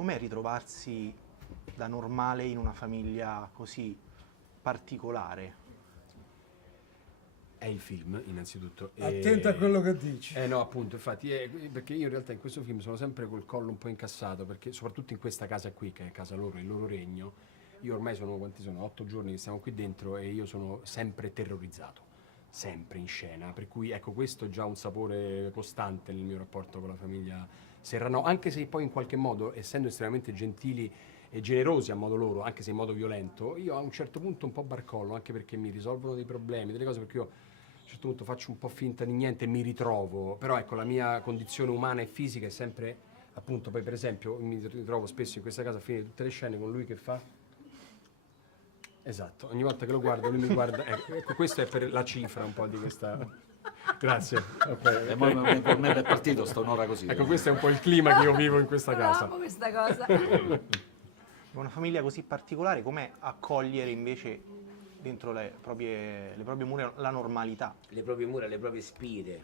com'è ritrovarsi da normale in una famiglia così particolare? È il film, innanzitutto. Attento a quello che dici. No, appunto, infatti, perché io in realtà in questo film sono sempre col collo un po' incassato, perché soprattutto in questa casa qui, che è casa loro, il loro regno, io ormai quanti sono? 8 giorni che stiamo qui dentro e io sono sempre terrorizzato, sempre in scena, per cui ecco, questo è già un sapore costante nel mio rapporto con la famiglia Serrano, anche se poi in qualche modo, essendo estremamente gentili e generosi a modo loro, anche se in modo violento, io a un certo punto un po' barcollo, anche perché mi risolvono dei problemi, delle cose, perché io a un certo punto faccio un po' finta di niente e mi ritrovo, però ecco, la mia condizione umana e fisica è sempre, appunto, poi per esempio mi ritrovo spesso in questa casa a finire tutte le scene con lui che fa, esatto, ogni volta che lo guardo lui mi guarda, ecco, questo è per la cifra un po' di questa, grazie. Okay. E poi per me è partito sta un'ora così. Ecco, questo è un po' il clima che io vivo in questa casa. Amo questa cosa. Una famiglia così particolare, com'è accogliere invece dentro le proprie mura la normalità? Le proprie mura, le proprie spire.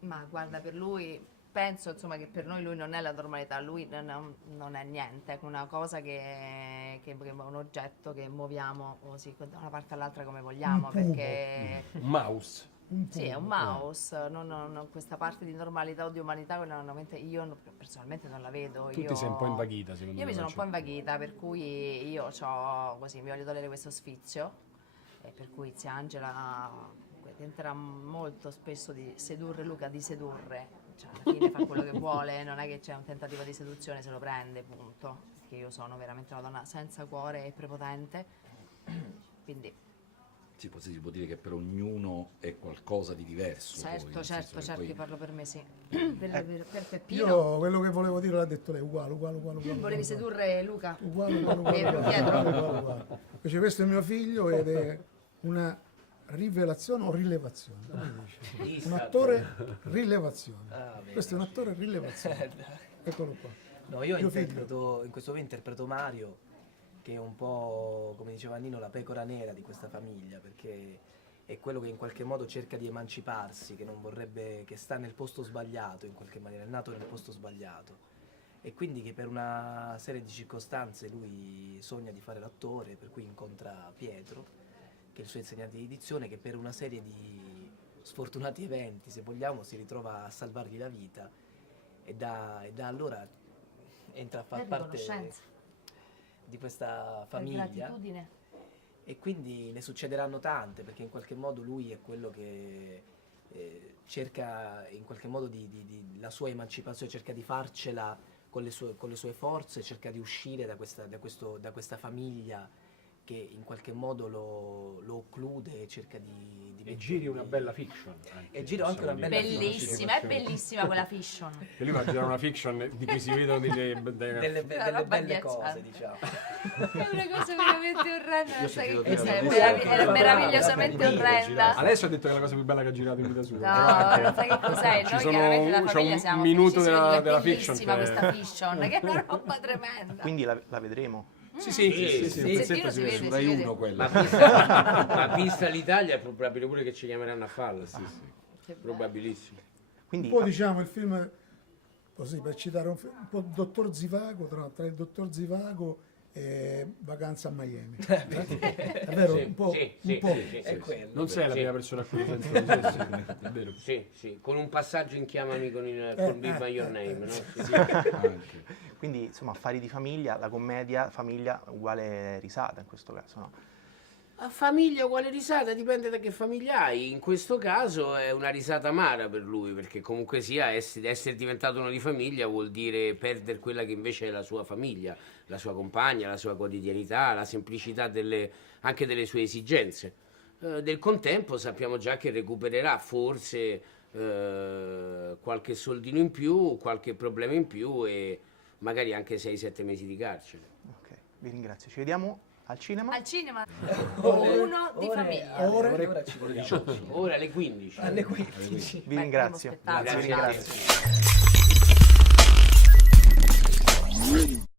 Ma guarda, per lui, penso insomma che per noi lui non è la normalità, lui non è niente, è una cosa che è un oggetto che muoviamo così da una parte all'altra come vogliamo, perché Un mouse. sì, è un mouse, questa parte di normalità o di umanità io personalmente non la vedo. Tu ti sei un po' invaghita, secondo me. Io mi sono un po' invaghita, per cui io mi voglio togliere questo sfizio, e per cui zia Angela tenterà molto spesso di sedurre Luca, di sedurre, cioè alla fine fa quello che vuole, non è che c'è un tentativo di seduzione, se lo prende, punto, perché io sono veramente una donna senza cuore e prepotente, quindi... Si può dire che per ognuno è qualcosa di diverso. Certo, poi, certo, poi... io parlo per me, sì. Per Peppino. Io quello che volevo dire l'ha detto lei, uguale. Volevi sedurre Luca? Uguale. Invece questo è mio figlio ed è una rivelazione o rilevazione? Come dice? Un attore rilevazione. Questo è un attore rilevazione. Eccolo qua. No, io in questo film interpreto Mario, che è un po', come diceva Nino, la pecora nera di questa famiglia, perché è quello che in qualche modo cerca di emanciparsi, che non vorrebbe, che sta nel posto sbagliato in qualche maniera, è nato nel posto sbagliato, e quindi che per una serie di circostanze lui sogna di fare l'attore, per cui incontra Pietro, che è il suo insegnante di dizione, che per una serie di sfortunati eventi, se vogliamo, si ritrova a salvargli la vita, e da allora entra a far parte di questa famiglia, e quindi ne succederanno tante, perché in qualche modo lui è quello che cerca in qualche modo la sua emancipazione, cerca di farcela con le sue forze, cerca di uscire da questa famiglia che in qualche modo lo occlude e cerca di E giri una bella fiction. E giro anche una bella Bellissima, è bellissima quella fiction. E lui va a girare una fiction di cui si vedono delle belle cose, diciamo. È una cosa veramente orrenda, non sai che cos'è, è meravigliosamente orrenda. Adesso ha detto che è la cosa più bella che ha girato in vita sua. No, non sai che cos'è, noi chiaramente la famiglia siamo minuto felicissimi, della è fiction bellissima questa fiction, che è una roba tremenda. Quindi la vedremo? Sì, si vede, Rai 1 quella. Ma vista l'Italia è probabile pure che ci chiameranno a farla, sì. Probabilissimo. Quindi, Un po' diciamo il film, così per citare un po' Dottor Zivago, tra il Dottor Zivago e Vacanza a Miami. È vero? Sì, Un po'. sì, È quello. Non sei la prima persona a cui penso, è vero. Sì, con un passaggio in Chiamami con Be By Your Name, no? Sì. Anche. quindi insomma, affari di famiglia, la commedia, famiglia uguale risata in questo caso, no? A famiglia uguale risata, dipende da che famiglia hai. In questo caso è una risata amara per lui, perché comunque sia essere diventato uno di famiglia vuol dire perdere quella che invece è la sua famiglia, la sua compagna, la sua quotidianità, la semplicità anche delle sue esigenze. Del contempo sappiamo già che recupererà forse qualche soldino in più, qualche problema in più e magari anche 6-7 mesi di carcere. Ok, vi ringrazio. Ci vediamo al cinema? Al cinema uno di famiglia. Ora ci vogliamo. Ora alle 15. Alle 15. Vi ringrazio. Beh, primo spettacolo. Vi ringrazio.